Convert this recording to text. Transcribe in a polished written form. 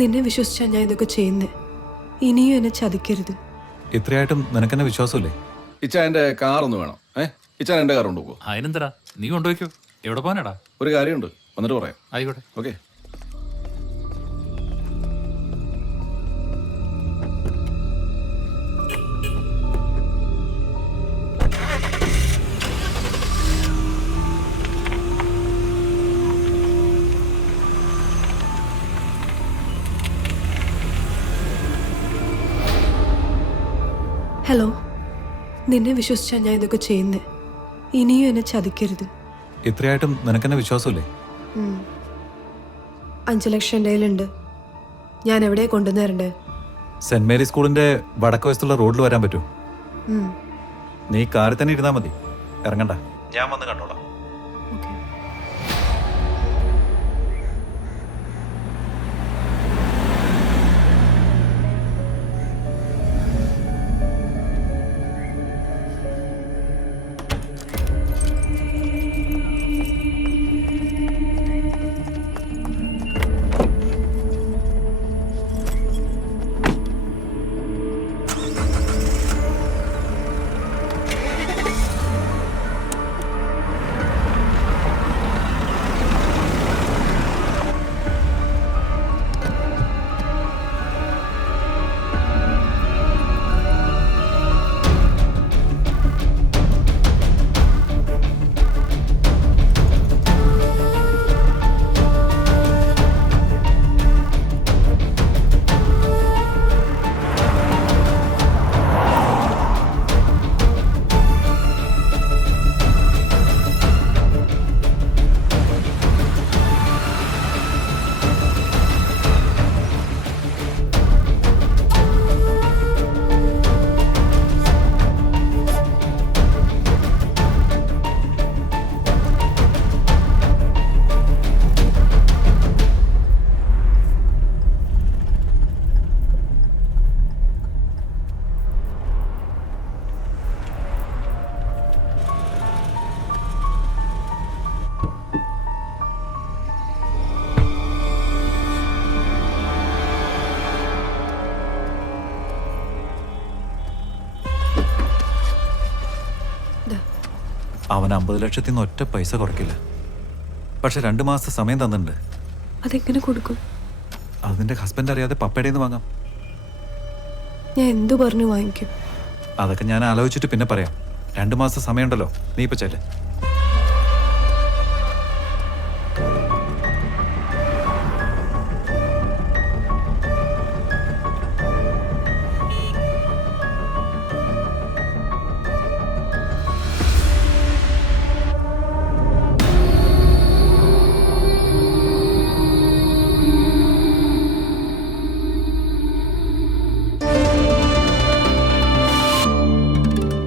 നിന്നെ വിശ്വസിച്ചാ ഞാൻ ഇതൊക്കെ ചെയ്യുന്നേ. ഇനിയും എന്നെ ചതിക്കരുത്. ഇത്രയായിട്ടും നിനക്കെന്നെ വിശ്വാസമില്ലേ? ഇച്ചാ എൻ്റെ കാറൊന്ന് വേണം. ഇച്ചാൻ എൻ്റെ കാർ കൊണ്ടുപോകുമോ? അതിനെന്തടാ, നീ കൊണ്ടുപോയിക്കോ. എവിടെ പോകാനാടാ? ഒരു കാര്യമുണ്ട്, വന്നിട്ട് പറയാം. ആയിക്കോട്ടെ. ഓക്കെ. ഹലോ, നിന്നെ വിശ്വസിച്ചാ ഞാൻ ഇതൊക്കെ ചെയ്യുന്നേ. ഇനിയും എന്നെ ചതിക്കരുത്. ഇത്രയായിട്ടും നിനക്കെന്നെ വിശ്വാസമില്ലേ? 5 ലക്ഷം എൻ്റെ കയ്യിലുണ്ട്. ഞാൻ എവിടെയാ കൊണ്ടുവന്നേരണ്ടേ? സെന്റ് മേരി സ്കൂളിന്റെ വടക്ക് വശത്തുള്ള റോഡിൽ വരാൻ പറ്റൂ? നീ കാറിൽ തന്നെ ഇരുന്നാ മതി, ഇറങ്ങണ്ട. ഞാൻ വന്ന് കണ്ടോളാം. ഓക്കെ. അവൻ 50 ലക്ഷത്തിൽ നിന്ന് ഒറ്റ പൈസ കുറയ്ക്കില്ല. പക്ഷെ 2 മാസത്തെ സമയം തന്നിട്ടുണ്ട്. അതെങ്ങനെ കൊടുക്കും? അതിന്റെ ഹസ്ബൻഡ് അറിയാതെ പപ്പയുടെ നിന്ന് വാങ്ങാം. ഞാൻ എന്തു പറഞ്ഞു വാങ്ങിക്കും? അതൊക്കെ ഞാൻ ആലോചിച്ചിട്ട് പിന്നെ പറയാം. 2 മാസത്തെ സമയമുണ്ടല്ലോ, നീ ഇപ്പൊ ചെല്ല്.